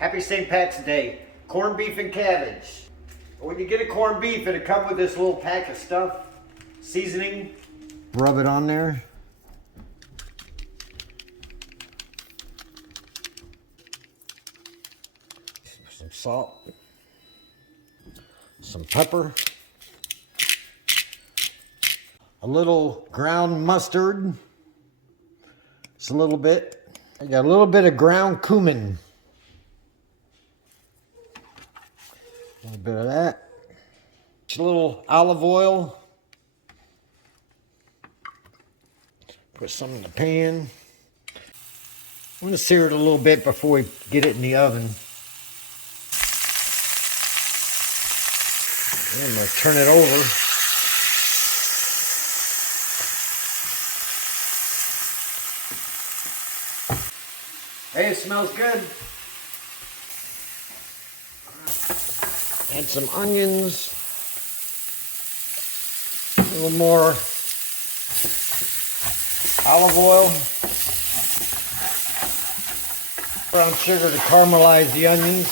Happy St. Pat's Day. Corned beef and cabbage. When you get a corned beef, it'll come with this little pack of stuff, seasoning. Rub it on there. Some salt. Some pepper. A little ground mustard. Just a little bit. I got a little bit of ground cumin. A little bit of that. Just a little olive oil. Put some in the pan. I'm going to sear it a little bit before we get it in the oven. And I'm going to turn it over. Hey, it smells good. Add some onions. A little more olive oil. Brown sugar to caramelize the onions.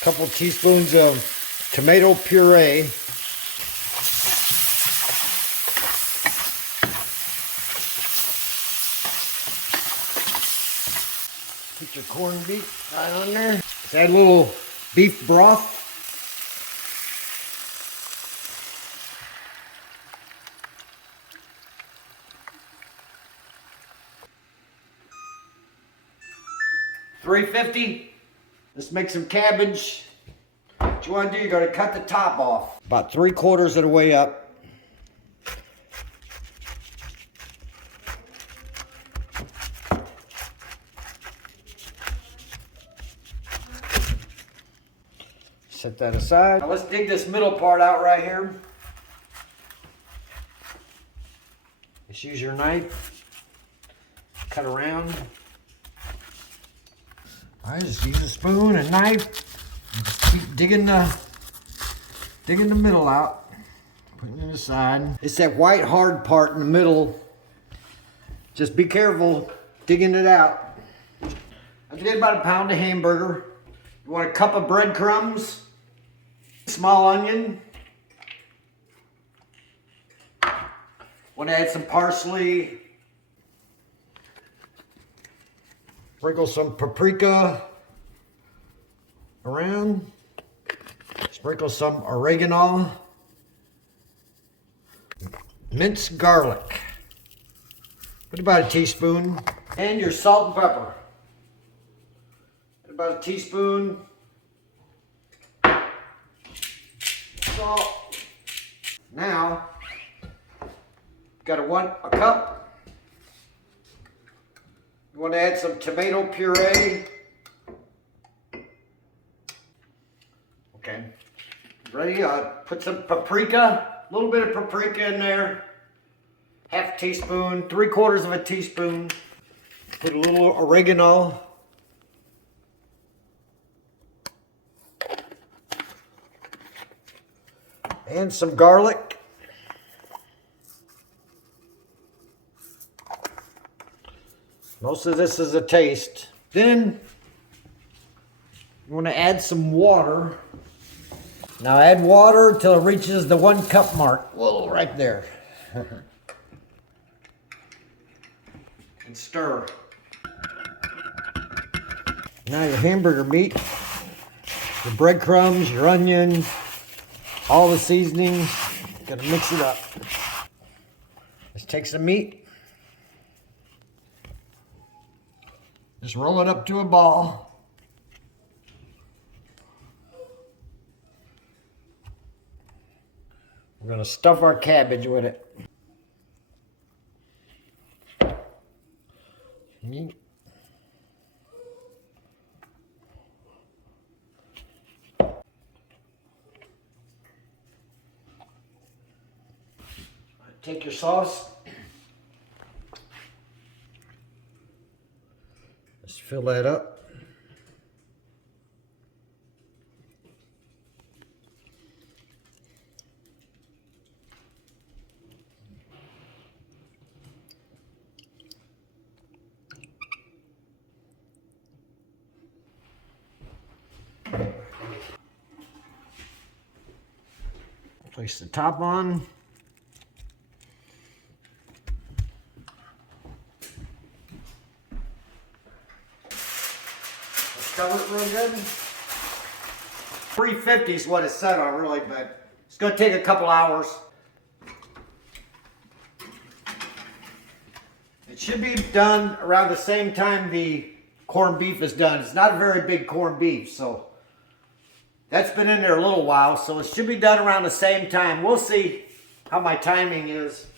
A couple teaspoons of tomato puree. Put your corned beef right on there. Let's add a little beef broth. $3.50. Let's make some cabbage. What you want to do, you got to cut the top off. About 3/4 of the way up. Set that aside. Now let's dig this middle part out right here. Just use your knife. Cut around. Alright, just use a spoon and knife. And just keep digging the middle out. Putting it aside. It's that white hard part in the middle. Just be careful digging it out. I did about a pound of hamburger. You want a cup of breadcrumbs. Small onion. Want to add some parsley. Sprinkle some paprika around. Sprinkle some oregano. Minced garlic. Put about a teaspoon. And your salt and pepper. Put about a teaspoon. Salt. Now, got a cup. You want to add some tomato puree. Okay, ready? Put some paprika, a little bit of paprika in there. Half a teaspoon, 3/4 of a teaspoon. Put a little oregano. And some garlic. Most of this is a taste. Then you want to add some water. Now add water until it reaches the 1 cup mark. Whoa, right there. And stir. Now your hamburger meat, your breadcrumbs, your onion, all the seasoning, gotta mix it up. Let's take some meat. Just roll it up to a ball. We're gonna stuff our cabbage with it. Meat. Take your sauce. Just fill that up. Place the top on. Let's cover it real good. 350 is what it's set on, really, but it's going to take a couple hours. It should be done around the same time the corned beef is done. It's not a very big corned beef, so that's been in there a little while, so it should be done around the same time. We'll see how my timing is.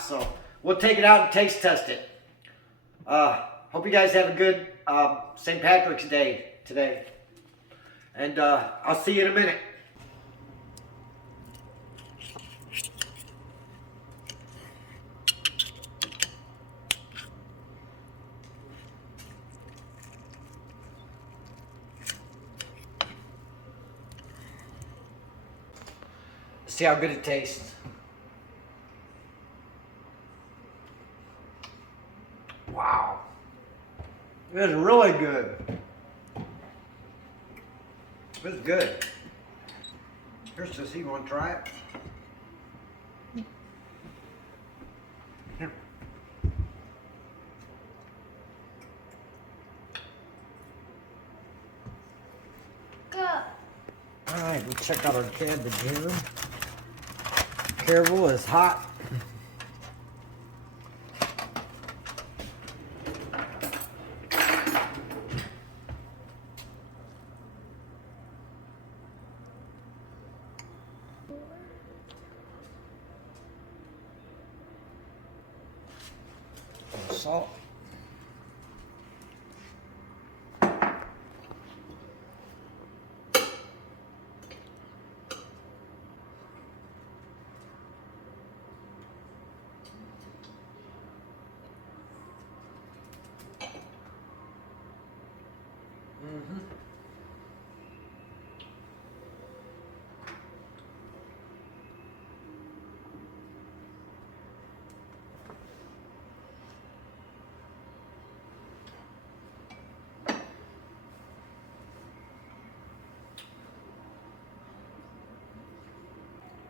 So we'll take it out and taste test it. Hope you guys have a good St. Patrick's Day today. And I'll see you in a minute. See how good it tastes. Wow. It's really good. It's good. Here's Sissy, you want to try it? Here. Go. Alright, we'll check out our cabbage here. Careful, it's hot. Salt.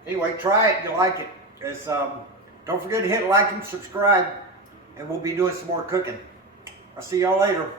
Anyway, try it. You'll like it. It's, don't forget to hit like and subscribe, and we'll be doing some more cooking. I'll see y'all later.